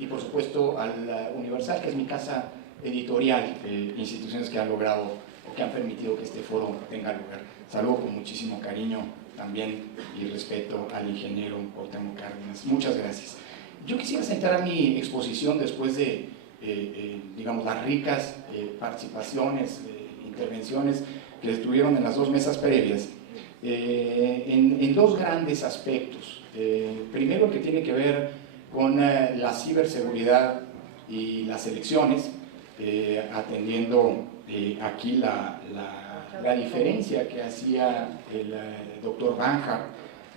Y por supuesto al Universal, que es mi casa editorial, instituciones que han logrado o que han permitido que este foro tenga lugar. Saludo con muchísimo cariño también y respeto al ingeniero Cuauhtémoc Cárdenas. Muchas gracias. Yo quisiera centrar mi exposición después de, digamos, las ricas participaciones, intervenciones que estuvieron en las dos mesas previas, en dos grandes aspectos. Primero, que tiene que ver con la ciberseguridad y las elecciones, atendiendo aquí la diferencia que hacía el doctor Banhart,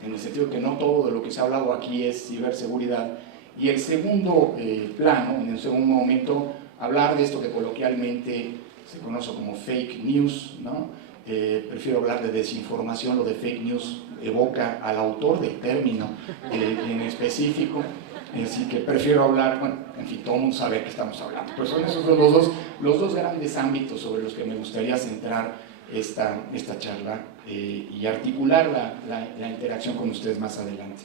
en el sentido que no todo de lo que se ha hablado aquí es ciberseguridad. Y el segundo plano, en el segundo momento, hablar de esto que coloquialmente se conoce como fake news, ¿no? Prefiero hablar de desinformación. Lo de fake news evoca al autor del término en específico, así que prefiero hablar, bueno, en fin, todo el mundo sabe de qué estamos hablando. Pues son esos los dos grandes ámbitos sobre los que me gustaría centrar esta charla y articular la interacción con ustedes más adelante.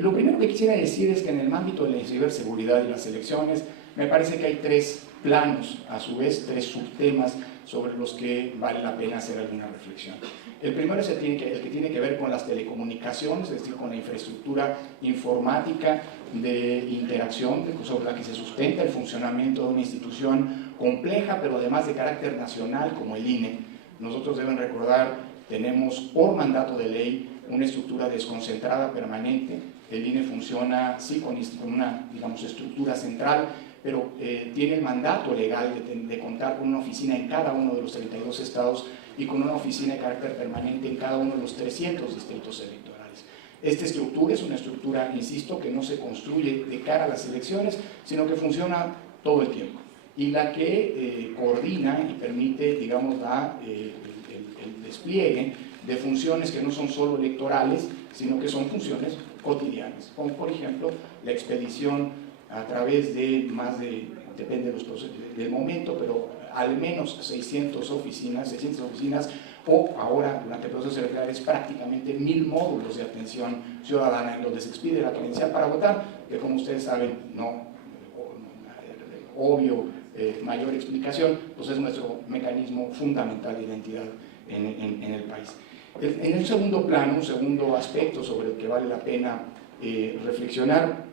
Lo primero que quisiera decir es que en el ámbito de la ciberseguridad y las elecciones, me parece que hay tres planos, a su vez tres subtemas sobre los que vale la pena hacer alguna reflexión. El primero es el que tiene que ver con las telecomunicaciones, es decir, con la infraestructura informática de interacción sobre la que se sustenta el funcionamiento de una institución compleja, pero además de carácter nacional, como el INE. Nosotros, deben recordar, tenemos por mandato de ley una estructura desconcentrada permanente. El INE funciona, sí, con una, digamos, estructura central, pero tiene el mandato legal de contar con una oficina en cada uno de los 32 estados y con una oficina de carácter permanente en cada uno de los 300 distritos electorales. Esta estructura es una estructura, insisto, que no se construye de cara a las elecciones, sino que funciona todo el tiempo, y la que coordina y permite, digamos, el despliegue de funciones que no son solo electorales, sino que son funciones cotidianas, como por ejemplo la expedición a través de depende del momento, pero al menos 600 oficinas, o ahora durante el proceso electoral es prácticamente 1000 módulos de atención ciudadana en donde se expide la credencial para votar, que como ustedes saben, no obvio, mayor explicación, pues es nuestro mecanismo fundamental de identidad en el país. En el segundo plano, un segundo aspecto sobre el que vale la pena reflexionar,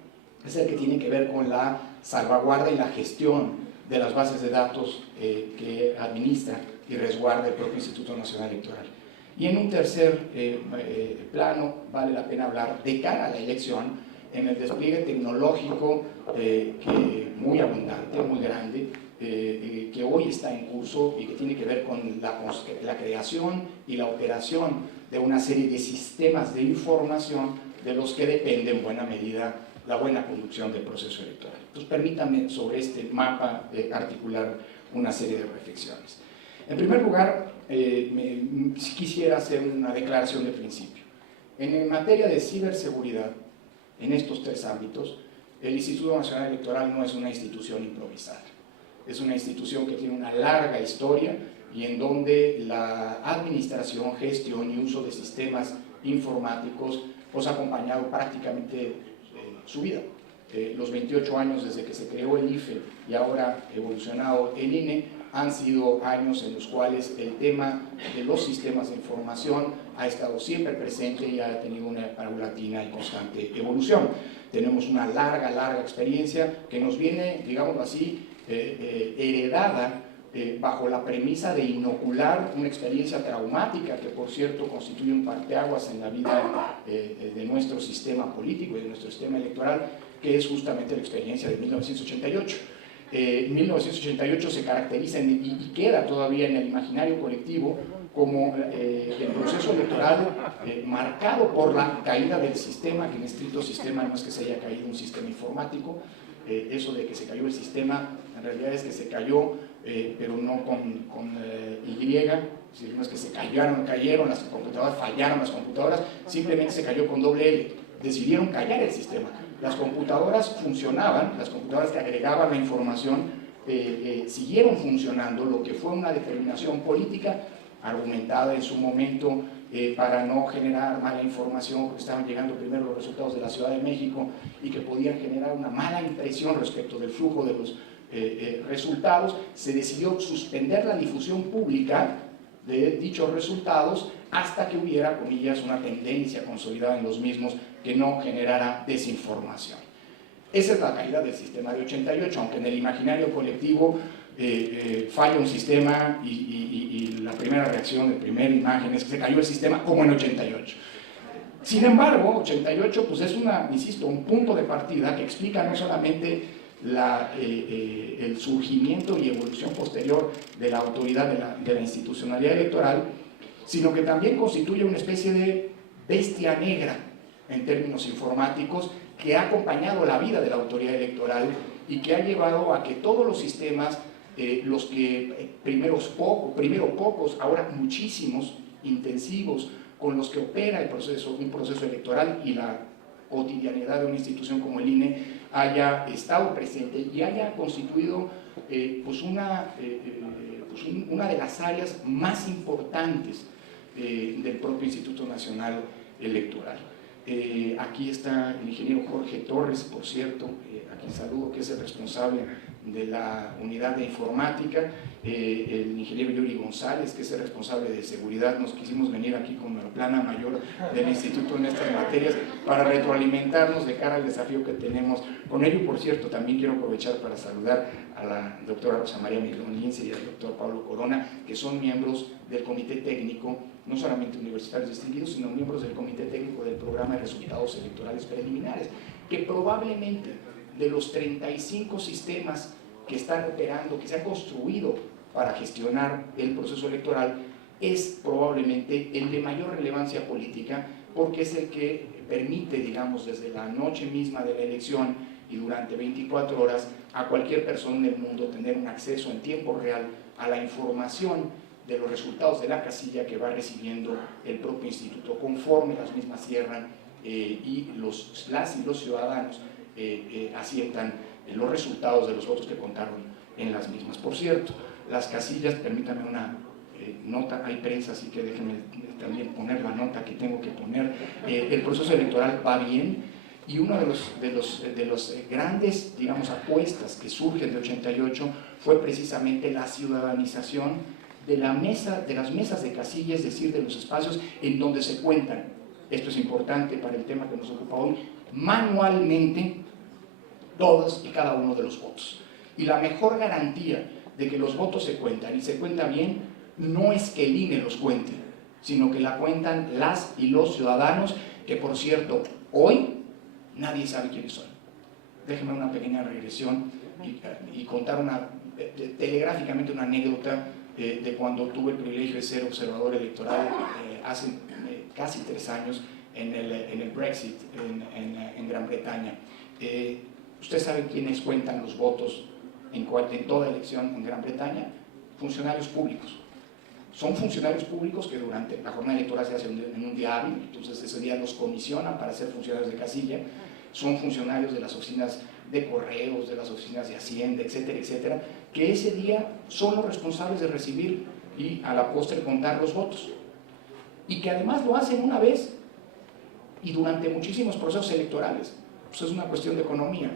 es el que tiene que ver con la salvaguarda y la gestión de las bases de datos que administra y resguarda el propio Instituto Nacional Electoral. Y en un tercer plano, vale la pena hablar de cara a la elección, en el despliegue tecnológico muy abundante, muy grande, que hoy está en curso y que tiene que ver con la creación y la operación de una serie de sistemas de información de los que depende en buena medida la buena conducción del proceso electoral. Entonces, permítanme sobre este mapa articular una serie de reflexiones. En primer lugar, quisiera hacer una declaración de principio. En materia de ciberseguridad, en estos tres ámbitos, el Instituto Nacional Electoral no es una institución improvisada. Es una institución que tiene una larga historia y en donde la administración, gestión y uso de sistemas informáticos pues ha acompañado prácticamente su vida. Los 28 años desde que se creó el IFE y ahora evolucionado el INE han sido años en los cuales el tema de los sistemas de información ha estado siempre presente y ha tenido una paulatina y constante evolución. Tenemos una larga experiencia que nos viene, digámoslo así, heredada bajo la premisa de inocular una experiencia traumática que, por cierto, constituye un parteaguas en la vida de nuestro sistema político y de nuestro sistema electoral, que es justamente la experiencia de 1988. 1988 se caracteriza y queda todavía en el imaginario colectivo como el proceso electoral marcado por la caída del sistema, que en estricto sistema no es que se haya caído un sistema informático. Eso de que se cayó el sistema, en realidad es que se cayó, pero no con Y, no es que se cayeron las computadoras, fallaron las computadoras, simplemente se cayó con doble L. Decidieron callar el sistema. Las computadoras funcionaban, las computadoras que agregaban la información siguieron funcionando, lo que fue una determinación política argumentada en su momento para no generar mala información, porque estaban llegando primero los resultados de la Ciudad de México y que podían generar una mala impresión respecto del flujo de los resultados, se decidió suspender la difusión pública de dichos resultados hasta que hubiera, comillas, una tendencia consolidada en los mismos que no generara desinformación. Esa es la caída del sistema de 88, aunque en el imaginario colectivo falla un sistema y la primera reacción, la primera imagen es que se cayó el sistema como en 88. Sin embargo, 88 pues es insisto, un punto de partida que explica no solamente el surgimiento y evolución posterior de la autoridad de la institucionalidad electoral, sino que también constituye una especie de bestia negra en términos informáticos que ha acompañado la vida de la autoridad electoral y que ha llevado a que todos los sistemas, los que primero pocos, ahora muchísimos, intensivos, con los que opera un proceso electoral y la cotidianidad de una institución como el INE haya estado presente y haya constituido una de las áreas más importantes del propio Instituto Nacional Electoral. Aquí está el ingeniero Jorge Torres, por cierto, a quien saludo, que es el responsable de la unidad de informática, el ingeniero Yuri González, que es el responsable de seguridad. Nos quisimos venir aquí como la plana mayor del instituto en estas materias para retroalimentarnos de cara al desafío que tenemos con ello. Por cierto, también quiero aprovechar para saludar a la doctora Rosa María Miglón Lince y al doctor Pablo Corona, que son miembros del comité técnico, no solamente universitarios distinguidos, sino miembros del comité técnico del programa de resultados electorales preliminares, que probablemente de los 35 sistemas que están operando, que se han construido para gestionar el proceso electoral, es probablemente el de mayor relevancia política, porque es el que permite, digamos, desde la noche misma de la elección y durante 24 horas a cualquier persona en el mundo tener un acceso en tiempo real a la información de los resultados de la casilla que va recibiendo el propio instituto conforme las mismas cierran y las y los ciudadanos asientan los resultados de los votos que contaron en las mismas. Por cierto, las casillas, permítanme una nota, hay prensa, así que déjenme también poner la nota que tengo que poner. El proceso electoral va bien y uno de los grandes, digamos, apuestas que surgen de 88 fue precisamente la ciudadanización de las mesas de casilla, es decir, de los espacios en donde se cuentan, esto es importante para el tema que nos ocupa hoy, manualmente todos y cada uno de los votos. Y la mejor garantía de que los votos se cuentan y se cuentan bien no es que el INE los cuente, sino que la cuentan las y los ciudadanos, que por cierto, hoy nadie sabe quiénes son. Déjenme una pequeña regresión y contar telegráficamente una anécdota de cuando tuve el privilegio de ser observador electoral hace casi 3 años en el Brexit en Gran Bretaña. ¿Usted sabe quiénes cuentan los votos en toda elección en Gran Bretaña? Funcionarios públicos. Son funcionarios públicos que durante la jornada electoral se hace en un día hábil, entonces ese día los comisionan para ser funcionarios de casilla. Son funcionarios de las oficinas de correos, de las oficinas de Hacienda, etcétera, etcétera, que ese día son los responsables de recibir y a la postre contar los votos. Y que además lo hacen una vez y durante muchísimos procesos electorales. Pues es una cuestión de economía.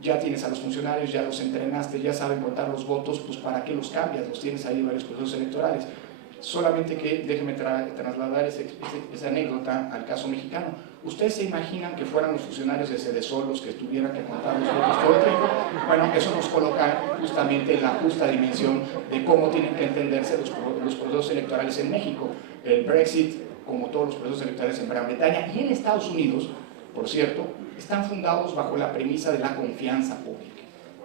Ya tienes a los funcionarios, ya los entrenaste, ya saben contar los votos, pues ¿para qué los cambias? Los tienes ahí en varios procesos electorales. Solamente que déjenme trasladar esa anécdota al caso mexicano. ¿Ustedes se imaginan que fueran los funcionarios de Sedesol los que tuvieran que contar los votos todo el tiempo? Bueno, eso nos coloca justamente en la justa dimensión de cómo tienen que entenderse los procesos electorales en México. El Brexit, como todos los procesos electorales en Gran Bretaña y en Estados Unidos, por cierto, están fundados bajo la premisa de la confianza pública.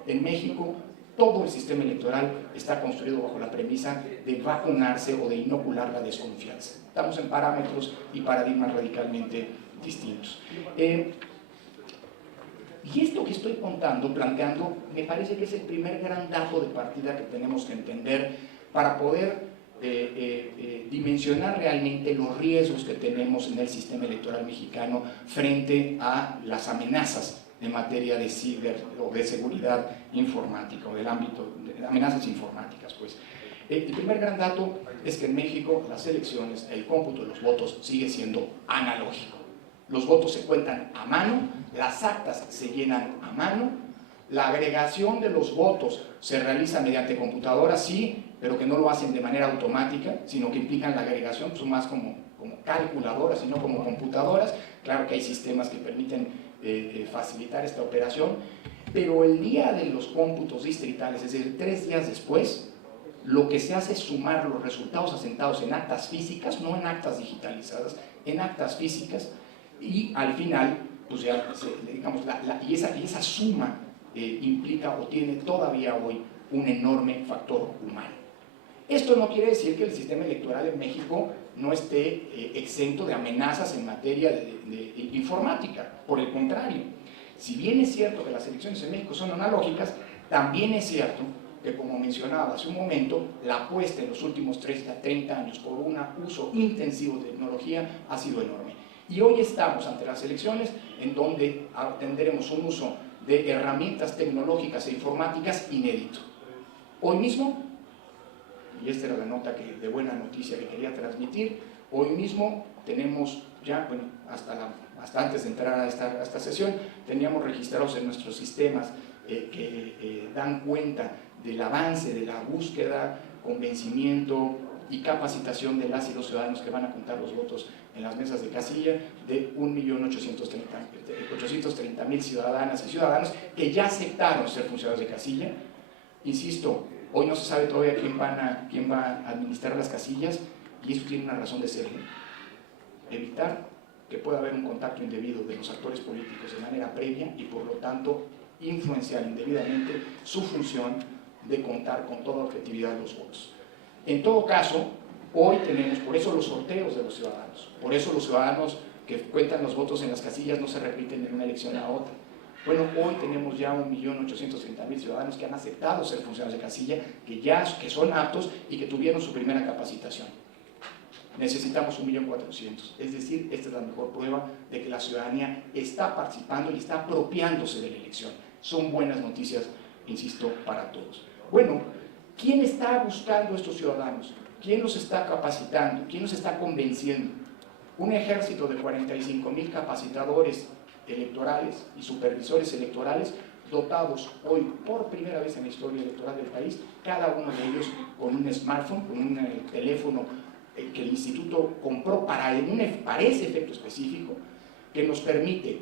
En México, todo el sistema electoral está construido bajo la premisa de vacunarse o de inocular la desconfianza. Estamos en parámetros y paradigmas radicalmente distintos. Y esto que estoy planteando, me parece que es el primer gran dato de partida que tenemos que entender para poder dimensionar realmente los riesgos que tenemos en el sistema electoral mexicano frente a las amenazas en materia de ciber o de seguridad informática o del ámbito de amenazas informáticas. Pues El primer gran dato es que en México las elecciones, el cómputo de los votos sigue siendo analógico. Los votos se cuentan a mano, las actas se llenan a mano, la agregación de los votos se realiza mediante computadora, sí, pero que no lo hacen de manera automática, sino que implican la agregación, pues más como calculadoras, sino como computadoras. Claro que hay sistemas que permiten facilitar esta operación, pero el día de los cómputos distritales, es decir, 3 días después, lo que se hace es sumar los resultados asentados en actas físicas, no en actas digitalizadas, en actas físicas, y al final, pues ya, digamos, y esa suma implica o tiene todavía hoy un enorme factor humano. Esto no quiere decir que el sistema electoral en México no esté exento de amenazas en materia de informática, por el contrario. Si bien es cierto que las elecciones en México son analógicas, también es cierto que, como mencionaba hace un momento, la apuesta en los últimos 30 años por un uso intensivo de tecnología ha sido enorme. Y hoy estamos ante las elecciones en donde tendremos un uso de herramientas tecnológicas e informáticas inédito. Hoy mismo, y esta era la nota de buena noticia que quería transmitir, hoy mismo tenemos ya, bueno, hasta antes de entrar a esta sesión, teníamos registrados en nuestros sistemas que dan cuenta del avance de la búsqueda, convencimiento y capacitación de las y los ciudadanos que van a contar los votos en las mesas de casilla, de 1.830.000 ciudadanas y ciudadanos que ya aceptaron ser funcionarios de casilla. Insisto, hoy no se sabe todavía quién va a administrar las casillas, y eso tiene una razón de ser: evitar que pueda haber un contacto indebido de los actores políticos de manera previa y, por lo tanto, influenciar indebidamente su función de contar con toda objetividad los votos. En todo caso, hoy tenemos, por eso los sorteos de los ciudadanos, por eso los ciudadanos que cuentan los votos en las casillas no se repiten de una elección a otra. Bueno, hoy tenemos ya 1.830.000 ciudadanos que han aceptado ser funcionarios de casilla, que son aptos y que tuvieron su primera capacitación. Necesitamos 1.400.000, es decir, esta es la mejor prueba de que la ciudadanía está participando y está apropiándose de la elección. Son buenas noticias, insisto, para todos. Bueno, ¿quién está buscando a estos ciudadanos? ¿Quién los está capacitando? ¿Quién los está convenciendo? Un ejército de 45.000 capacitadores electorales y supervisores electorales, dotados hoy por primera vez en la historia electoral del país, cada uno de ellos con un smartphone, con un teléfono que el instituto compró para ese efecto específico, que nos permite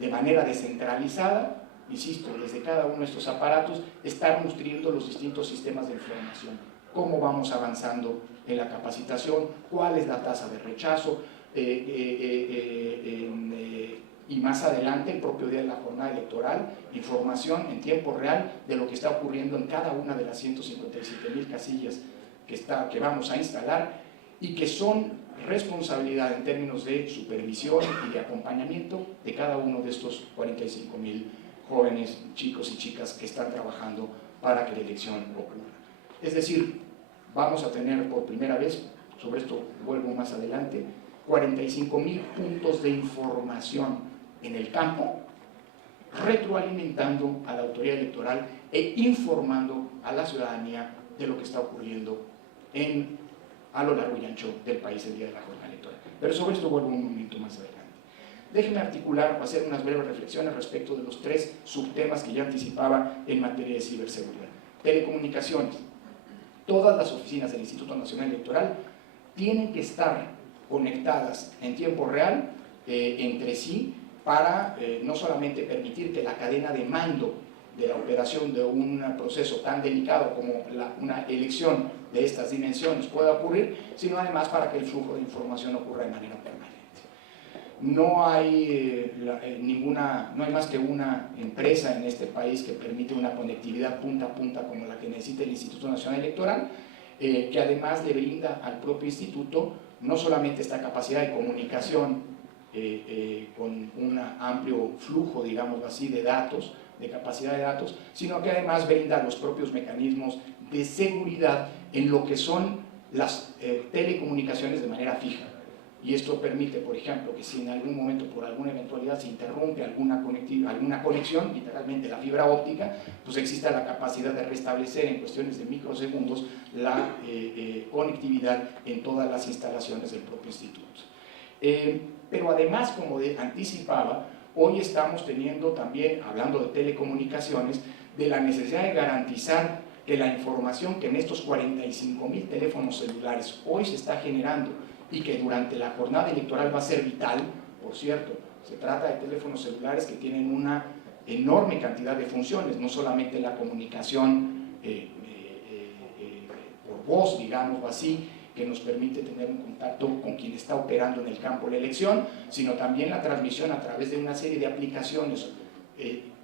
de manera descentralizada, insisto, desde cada uno de estos aparatos, estar nutriendo los distintos sistemas de información. Cómo vamos avanzando en la capacitación, cuál es la tasa de rechazo, y más adelante, el propio día de la jornada electoral, información en tiempo real de lo que está ocurriendo en cada una de las 157.000 casillas que vamos a instalar, y que son responsabilidad en términos de supervisión y de acompañamiento de cada uno de estos 45.000 jóvenes, chicos y chicas que están trabajando para que la elección ocurra. Es decir, vamos a tener por primera vez, sobre esto vuelvo más adelante, 45.000 puntos de información en el campo, retroalimentando a la autoridad electoral e informando a la ciudadanía de lo que está ocurriendo a lo largo y ancho del país el día de la jornada electoral. Pero sobre esto vuelvo un momento más adelante. Déjenme articular o hacer unas breves reflexiones respecto de los 3 subtemas que ya anticipaba en materia de ciberseguridad. Telecomunicaciones. Todas las oficinas del Instituto Nacional Electoral tienen que estar conectadas en tiempo real entre sí para no solamente permitir que la cadena de mando de la operación de un proceso tan delicado como una elección de estas dimensiones pueda ocurrir, sino además para que el flujo de información ocurra de manera permanente. No hay más que una empresa en este país que permite una conectividad punta a punta como la que necesita el Instituto Nacional Electoral, que además le brinda al propio instituto no solamente esta capacidad de comunicación con un amplio flujo, digamos así, de datos, de capacidad de datos, sino que además brinda los propios mecanismos de seguridad en lo que son las telecomunicaciones de manera fija. y esto permite, por ejemplo, que si en algún momento por alguna eventualidad se interrumpe alguna conexión, literalmente la fibra óptica, pues exista la capacidad de restablecer en cuestiones de microsegundos la conectividad en todas las instalaciones del propio instituto. Pero además, como anticipaba, hoy estamos teniendo también, hablando de telecomunicaciones, de la necesidad de garantizar que la información que en estos 45,000 teléfonos celulares hoy se está generando y que durante la jornada electoral va a ser vital, por cierto, se trata de teléfonos celulares que tienen una enorme cantidad de funciones, no solamente la comunicación por voz, digamos así, que nos permite tener un contacto con quien está operando en el campo de la elección, sino también la transmisión a través de una serie de aplicaciones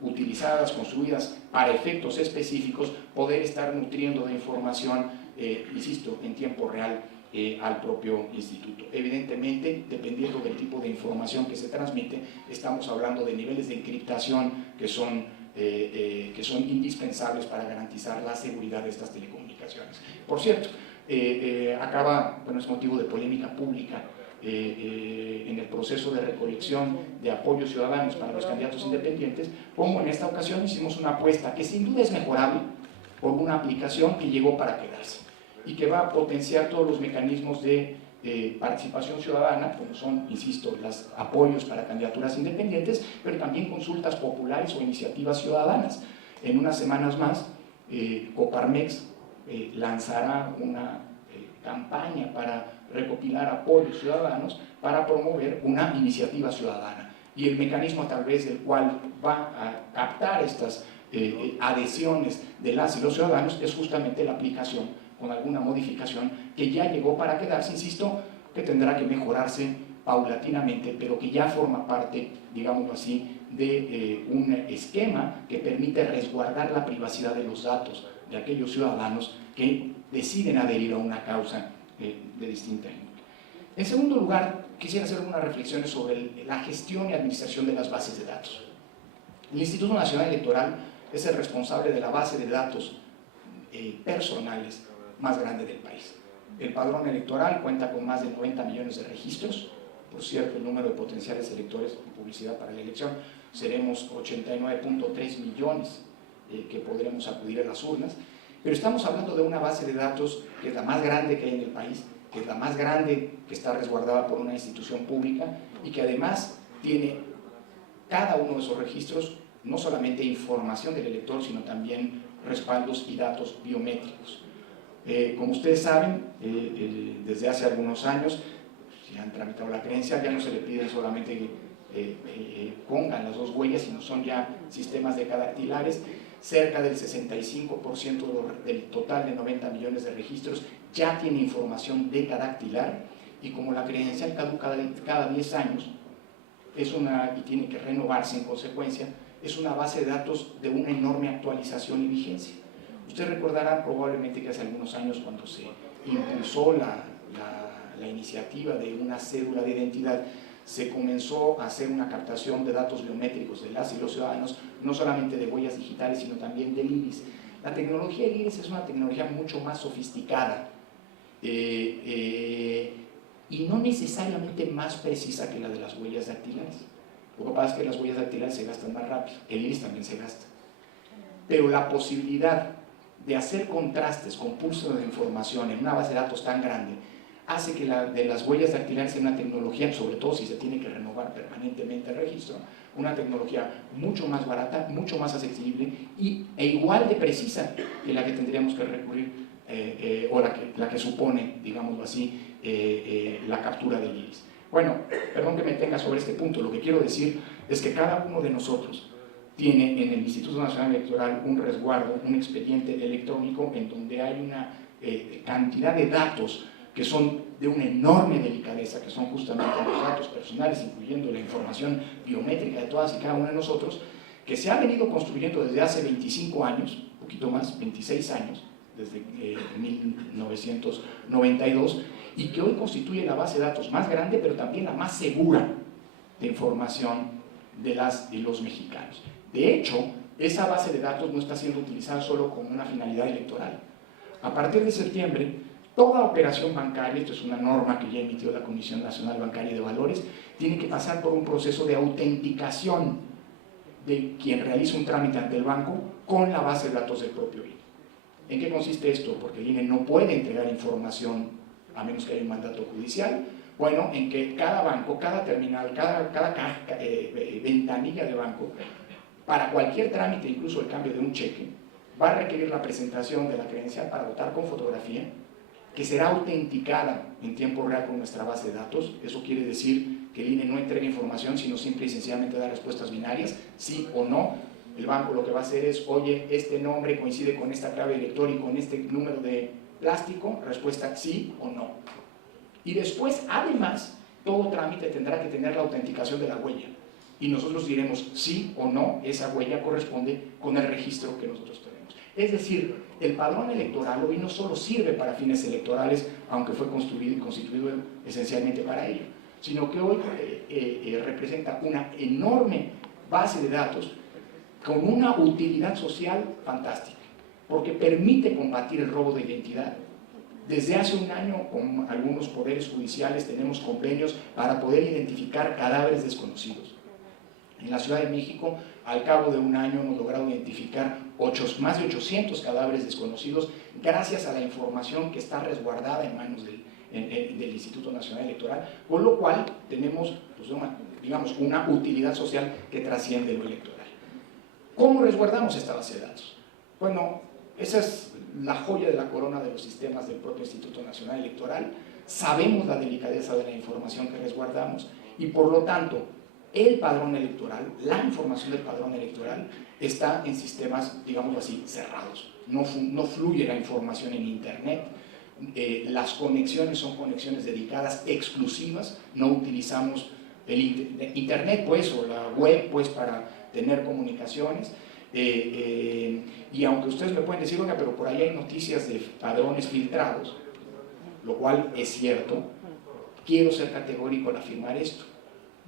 utilizadas, construidas para efectos específicos, poder estar nutriendo de información, insisto, en tiempo real al propio instituto. Evidentemente, dependiendo del tipo de información que se transmite, estamos hablando de niveles de encriptación que son indispensables para garantizar la seguridad de estas telecomunicaciones. Por cierto, bueno, es motivo de polémica pública en el proceso de recolección de apoyos ciudadanos para los candidatos independientes, como en esta ocasión hicimos una apuesta que sin duda es mejorable por una aplicación que llegó para quedarse y que va a potenciar todos los mecanismos de participación ciudadana, como son, insisto, los apoyos para candidaturas independientes, pero también consultas populares o iniciativas ciudadanas. En unas semanas más, Coparmex lanzará una campaña para recopilar apoyos ciudadanos para promover una iniciativa ciudadana, y el mecanismo a través del cual va a captar estas adhesiones de las y los ciudadanos es justamente la aplicación con alguna modificación que ya llegó para quedarse, insisto, que tendrá que mejorarse paulatinamente, pero que ya forma parte, digámoslo así, de un esquema que permite resguardar la privacidad de los datos de aquellos ciudadanos que deciden adherir a una causa de distinta índole. En segundo lugar, quisiera hacer unas reflexiones sobre la gestión y administración de las bases de datos. El Instituto Nacional Electoral es el responsable de la base de datos personales más grande del país. El padrón electoral cuenta con más de 90 millones de registros. Por cierto, el número de potenciales electores en publicidad para la elección seremos 89.3 millones que podremos acudir a las urnas, pero estamos hablando de una base de datos que es la más grande que hay en el país, que es la más grande que está resguardada por una institución pública y que además tiene cada uno de esos registros no solamente información del elector, sino también respaldos y datos biométricos. Como ustedes saben, desde hace algunos años, si han tramitado la credencial, ya no se le piden solamente que pongan las dos huellas, sino son ya sistemas decadactilares. Cerca del 65% del total de 90 millones de registros ya tiene información decadactilar, y como la credencial caduca cada 10 años y tiene que renovarse en consecuencia, es una base de datos de una enorme actualización y vigencia. Ustedes recordarán probablemente que hace algunos años, cuando se impulsó la iniciativa de una cédula de identidad, se comenzó a hacer una captación de datos biométricos de las y los ciudadanos, no solamente de huellas digitales, sino también del iris. La tecnología del iris es una tecnología mucho más sofisticada y no necesariamente más precisa que la de las huellas dactilares. Lo que pasa es que las huellas dactilares se gastan más rápido, el iris también se gasta. Pero la posibilidad de hacer contrastes con pulsos de información en una base de datos tan grande hace que de las huellas dactilares sea una tecnología, sobre todo si se tiene que renovar permanentemente el registro, una tecnología mucho más barata, mucho más accesible e igual de precisa que la que tendríamos que recurrir o la que supone, digámoslo así, la captura del iris. Bueno, perdón que me tenga sobre este punto, lo que quiero decir es que cada uno de nosotros tiene en el Instituto Nacional Electoral un resguardo, un expediente electrónico en donde hay una cantidad de datos que son de una enorme delicadeza, que son justamente los datos personales, incluyendo la información biométrica de todas y cada uno de nosotros, que se ha venido construyendo desde hace 25 años, un poquito más, 26 años, desde 1992, y que hoy constituye la base de datos más grande, pero también la más segura de información de las y los mexicanos. De hecho, esa base de datos no está siendo utilizada solo con una finalidad electoral. A partir de septiembre, Toda operación bancaria, esto es una norma que ya emitió la Comisión Nacional Bancaria de Valores, tiene que pasar por un proceso de autenticación de quien realiza un trámite ante el banco con la base de datos del propio INE. ¿En qué consiste esto? Porque el INE no puede entregar información a menos que haya un mandato judicial. Bueno, en que cada banco, cada terminal, cada ventanilla de banco, para cualquier trámite, incluso el cambio de un cheque, va a requerir la presentación de la credencial para votar con fotografía, que será autenticada en tiempo real con nuestra base de datos. Eso quiere decir que el INE no entrega información, sino simple y sencillamente da respuestas binarias, sí o no. El banco lo que va a hacer es, oye, este nombre coincide con esta clave de lector y con este número de plástico, respuesta sí o no. Y después, además, todo trámite tendrá que tener la autenticación de la huella. Y nosotros diremos sí o no, esa huella corresponde con el registro que nosotros tenemos. Es decir, el padrón electoral hoy no solo sirve para fines electorales, aunque fue construido y constituido esencialmente para ello, sino que hoy representa una enorme base de datos con una utilidad social fantástica, porque permite combatir el robo de identidad. Desde hace un año, con algunos poderes judiciales, tenemos convenios para poder identificar cadáveres desconocidos. En la Ciudad de México, al cabo de un año, hemos logrado identificar más de 800 cadáveres desconocidos gracias a la información que está resguardada en manos del Instituto Nacional Electoral, con lo cual tenemos, pues, digamos, una utilidad social que trasciende lo electoral. ¿Cómo resguardamos esta base de datos? Bueno, esa es la joya de la corona de los sistemas del propio Instituto Nacional Electoral. Sabemos la delicadeza de la información que resguardamos y, por lo tanto, el padrón electoral, la información del padrón electoral está en sistemas, digamos así, cerrados. No fluye la información en Internet. Las conexiones son conexiones dedicadas, exclusivas. No utilizamos el Internet, pues, o la web, pues, para tener comunicaciones. Y aunque ustedes me pueden decir, oiga, pero por ahí hay noticias de padrones filtrados, lo cual es cierto, quiero ser categórico al afirmar esto.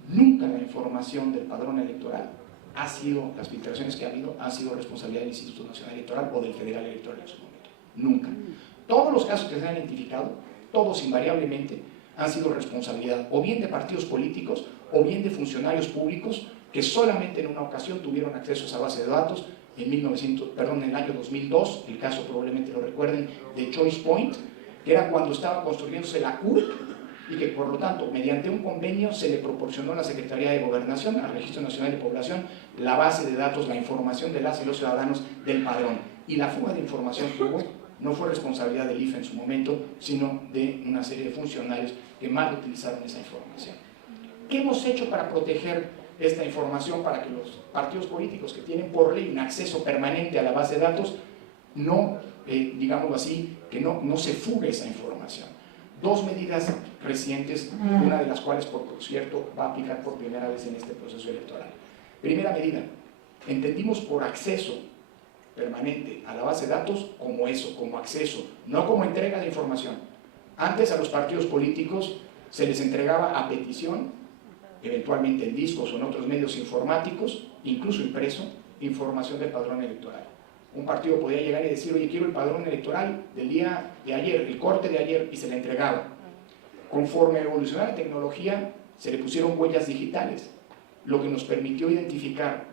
Nunca la información del padrón electoral ha sido, las filtraciones que ha habido, han sido responsabilidad del Instituto Nacional Electoral o del Federal Electoral en su momento. Nunca. Todos los casos que se han identificado, todos invariablemente, han sido responsabilidad o bien de partidos políticos o bien de funcionarios públicos que solamente en una ocasión tuvieron acceso a esa base de datos en el año 2002, el caso probablemente lo recuerden, de Choice Point, que era cuando estaba construyéndose la CURP, y que por lo tanto, mediante un convenio, se le proporcionó a la Secretaría de Gobernación, al Registro Nacional de Población, la base de datos, la información de las y los ciudadanos del padrón. Y la fuga de información que hubo no fue responsabilidad del IFE en su momento, sino de una serie de funcionarios que mal utilizaron esa información. ¿Qué hemos hecho para proteger esta información, para que los partidos políticos que tienen por ley un acceso permanente a la base de datos, no, digámoslo así, que no se fugue esa información? Dos medidas recientes, una de las cuales, por cierto, va a aplicar por primera vez en este proceso electoral. Primera medida, entendimos por acceso permanente a la base de datos como eso, como acceso, no como entrega de información. Antes a los partidos políticos se les entregaba a petición, eventualmente en discos o en otros medios informáticos, incluso impreso, información del padrón electoral. Un partido podía llegar y decir, oye, quiero el padrón electoral del día de ayer, el corte de ayer, y se le entregaba. Conforme evolucionó la tecnología, se le pusieron huellas digitales, lo que nos permitió identificar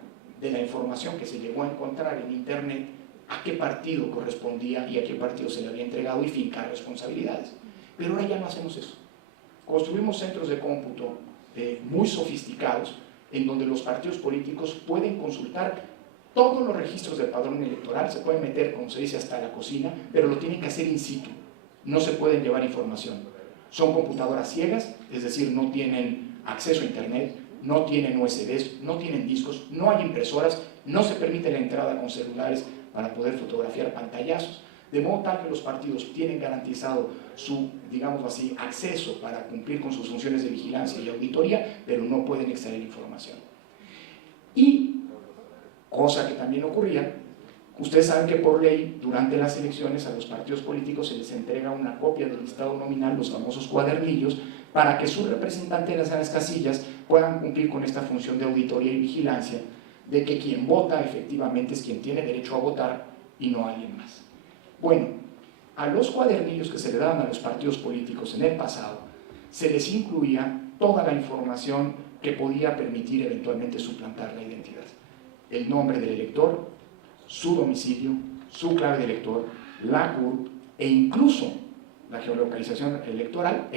de la información que se llegó a encontrar en Internet a qué partido correspondía y a qué partido se le había entregado y fincar responsabilidades. Pero ahora ya no hacemos eso. Construimos centros de cómputo muy sofisticados en donde los partidos políticos pueden consultar todos los registros del padrón electoral, se pueden meter, como se dice, hasta la cocina, pero lo tienen que hacer in situ, no se pueden llevar información. Son computadoras ciegas, es decir, no tienen acceso a Internet, no tienen USBs, no tienen discos, no hay impresoras, no se permite la entrada con celulares para poder fotografiar pantallazos, de modo tal que los partidos tienen garantizado su, digamos así, acceso para cumplir con sus funciones de vigilancia y auditoría, pero no pueden extraer información. Y cosa que también ocurría, ustedes saben que por ley, durante las elecciones a los partidos políticos se les entrega una copia del listado nominal, los famosos cuadernillos, para que sus representantes en las casillas puedan cumplir con esta función de auditoría y vigilancia, de que quien vota efectivamente es quien tiene derecho a votar y no alguien más. Bueno, a los cuadernillos que se le daban a los partidos políticos en el pasado, se les incluía toda la información que podía permitir eventualmente suplantar la identidad. El nombre del elector, su domicilio, su clave de elector, la CURP e incluso la geolocalización electoral